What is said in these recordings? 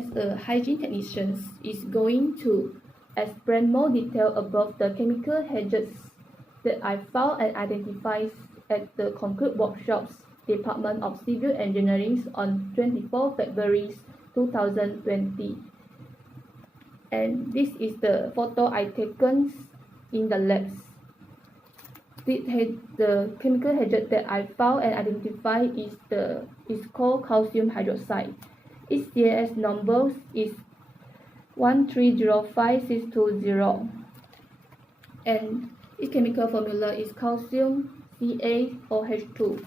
as a hygiene technician, is going to explain more detail about the chemical hazards that I found and identified at the concrete workshops Department of Civil Engineering on 24 February 2020. And this is the photo I taken in the labs. The chemical hazard that I found and identified is called calcium hydroxide. Its CAS number is 1305620, and its chemical formula is calcium CaOH2.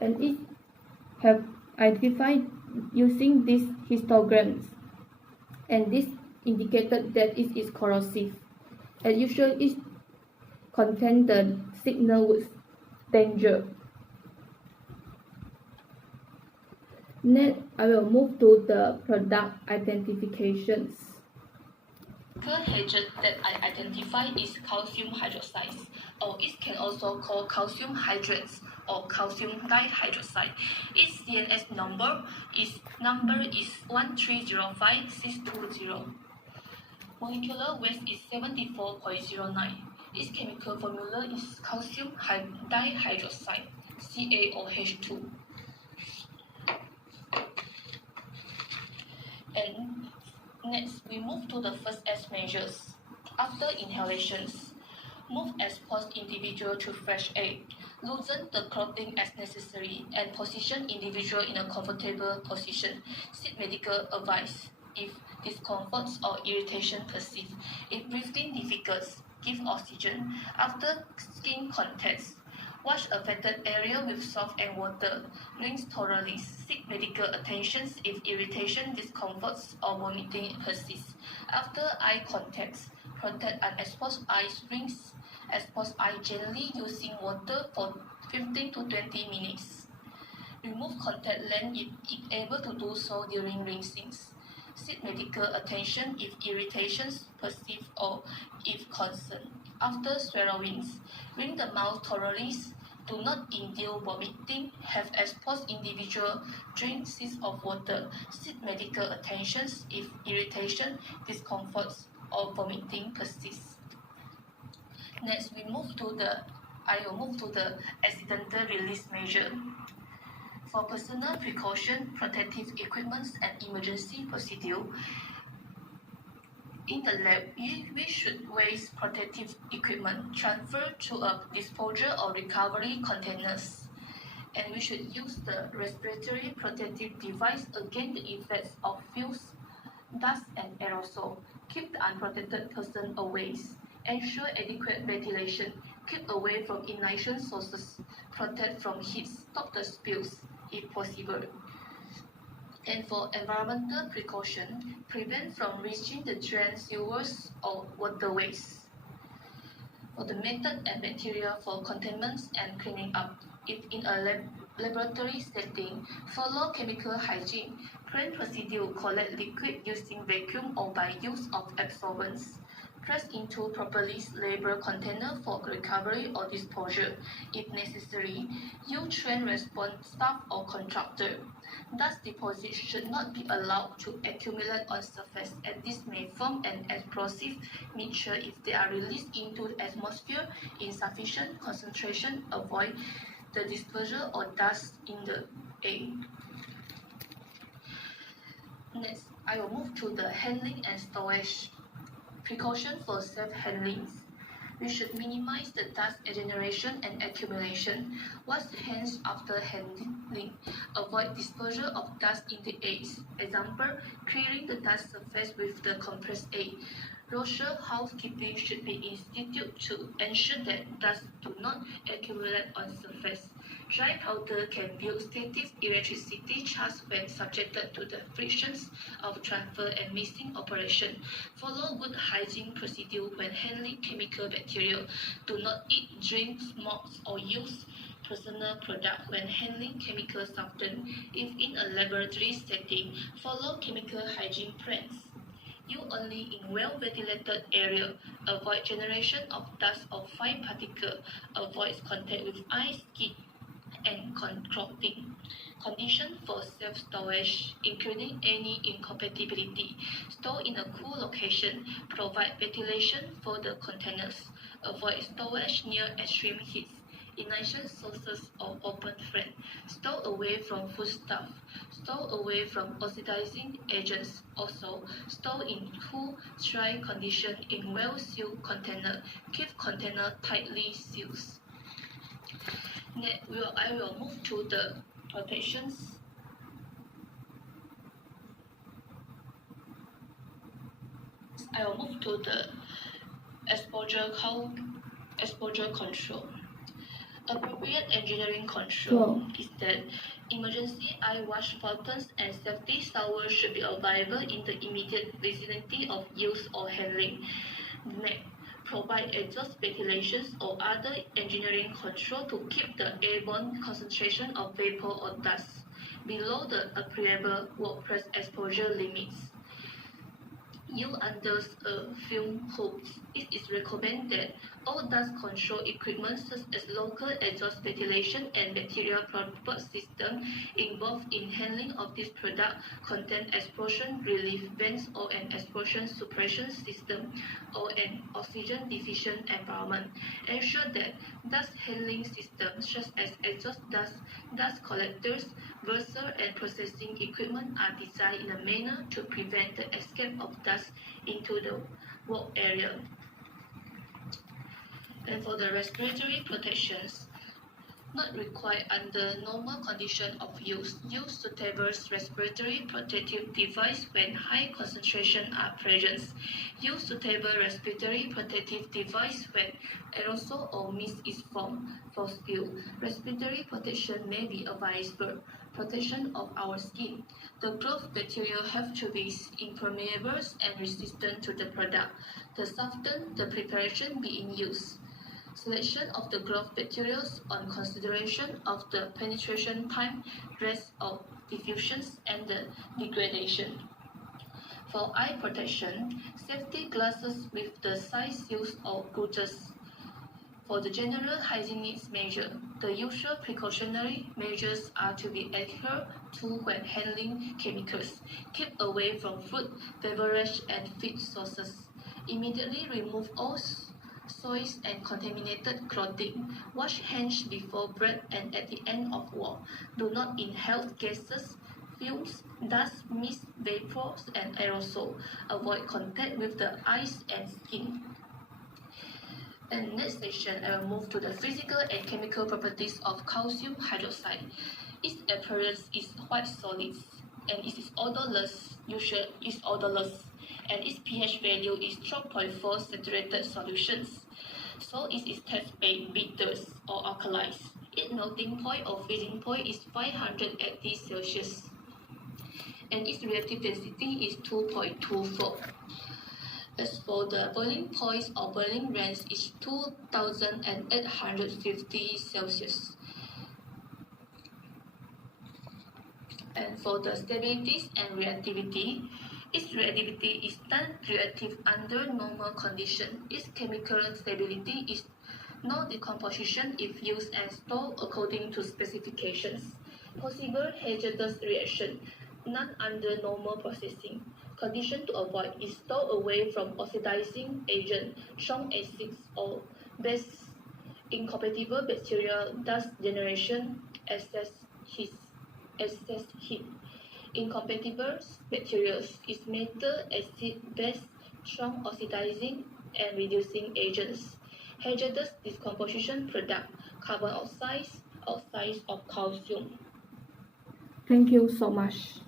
And it have identified using these histograms, and this indicated that it is corrosive. And usually it contains the signal with danger. Next, I will move to the product identifications. The hazard that I identify is calcium hydroxide, or it can also call calcium hydrates or calcium dihydroxide. Its CNS number is 1305620. Molecular weight is 74.09. Its chemical formula is calcium dihydroxide, CaOH2. And next, we move to the first S measures. After inhalations, move exposed individual to fresh air. Loosen the clothing as necessary and position individual in a comfortable position. Seek medical advice if discomfort or irritation persists. If breathing difficult, give oxygen. After skin contact, wash affected area with soap and water. Rinse thoroughly. Seek medical attention if irritation, discomfort, or vomiting persists. After eye contact, protect unexposed eyes. Rinse exposed eye gently using water for 15 to 20 minutes. Remove contact lens if able to do so during rinsing. Seek medical attention if irritations persist or if concerned. After swallowing, rinse the mouth thoroughly. Do not induce vomiting. Have exposed individual drink sips of water. Seek medical attention if irritation, discomfort, or vomiting persists. Next, I will move to the accidental release measure. For personal precaution, protective equipment, and emergency procedure, in the lab, we should waste protective equipment transferred to a disposal or recovery containers. And we should use the respiratory protective device against the effects of fumes, dust, and aerosol. Keep the unprotected person away. Ensure adequate ventilation. Keep away from ignition sources. Protect from heat. Stop the spills if possible. And for environmental precaution, prevent from reaching the drain, sewers, or waterways. For the method and material for containment and cleaning up, if in a laboratory setting, follow chemical hygiene. Clean procedure: collect liquid using vacuum or by use of absorbents. Press into properly labeled container for recovery or disposal. If necessary, use train response staff or contractor. Dust deposits should not be allowed to accumulate on surface, as this may form an explosive mixture if they are released into the atmosphere in sufficient concentration. Avoid the dispersal or dust in the air. Next, I will move to the handling and storage. Precaution for safe handling. We should minimize the dust generation and accumulation. Wash hands after handling. Avoid disposal of dust in the air. Example, clearing the dust surface with the compressed air. Roadshow housekeeping should be instituted to ensure that dust do not accumulate on surface. Dry powder can build static electricity charge when subjected to the frictions of transfer and mixing operation. Follow good hygiene procedure when handling chemical material. Do not eat, drink, smoke, or use personal product when handling chemical substance. If in a laboratory setting, follow chemical hygiene plans. Use only in well-ventilated area. Avoid generation of dust or fine particles. Avoid contact with eyes, skin, and clothing. Conditions for self-storage, including any incompatibility. Store in a cool location. Provide ventilation for the containers. Avoid storage near extreme heat. Initial sources of open flame. Store away from foodstuff. Store away from oxidizing agents. Also, store in cool, dry condition in well-sealed container. Keep container tightly sealed. Next, I will move to the protections. I will move to the exposure control. Appropriate engineering control is that emergency eye wash fountains and safety showers should be available in the immediate vicinity of use or handling. Next, provide exhaust ventilations or other engineering control to keep the airborne concentration of vapor or dust below the applicable workplace exposure limits. Use under a fume hood. It is recommended that all dust control equipment such as local exhaust ventilation and bacterial transport system involved in handling of this product contain explosion relief vents or an explosion suppression system or an oxygen deficient environment. Ensure that dust handling systems such as exhaust dust collectors, burster and processing equipment are designed in a manner to prevent the escape of dust into the work area. And for the respiratory protections, not required under normal condition of use. Use suitable respiratory protective device when high concentration are present. Use suitable respiratory protective device when aerosol or mist is formed. For spill, respiratory protection may be advisable. Protection of our skin. The glove material have to be impermeable and resistant to the product. To soften the preparation being used. Selection of the glove materials on consideration of the penetration time, rate of diffusions, and the degradation. For eye protection, safety glasses with the size used or gauges. For the general hygienic measure, the usual precautionary measures are to be adhered to when handling chemicals. Keep away from food, beverage, and feed sources. Immediately remove all soils and contaminated clothing. Wash hands before breath and at the end of work. Do not inhale gases, fumes, dust, mist, vapors, and aerosol. Avoid contact with the eyes and skin. And next section, I will move to the physical and chemical properties of calcium hydroxide. Its appearance is white solid, and it is odorless. And its pH value is 12.4 saturated solutions. So it is test bitter or alkaline. Its melting point or freezing point is 580 Celsius, and its reactive density is 2.24. As for the boiling point or boiling range is 2850 Celsius. And for the stability and reactivity, its reactivity is non-reactive under normal condition. Its chemical stability is no decomposition if used and stored according to specifications. Possible hazardous reaction, none under normal processing. Condition to avoid is stored away from oxidizing agent, Chong acids or base, incompatible bacterial, dust generation, excess heat. Incompatible materials is metal, acid, base, strong oxidizing and reducing agents. Hazardous decomposition product, carbon oxide of calcium. Thank you so much.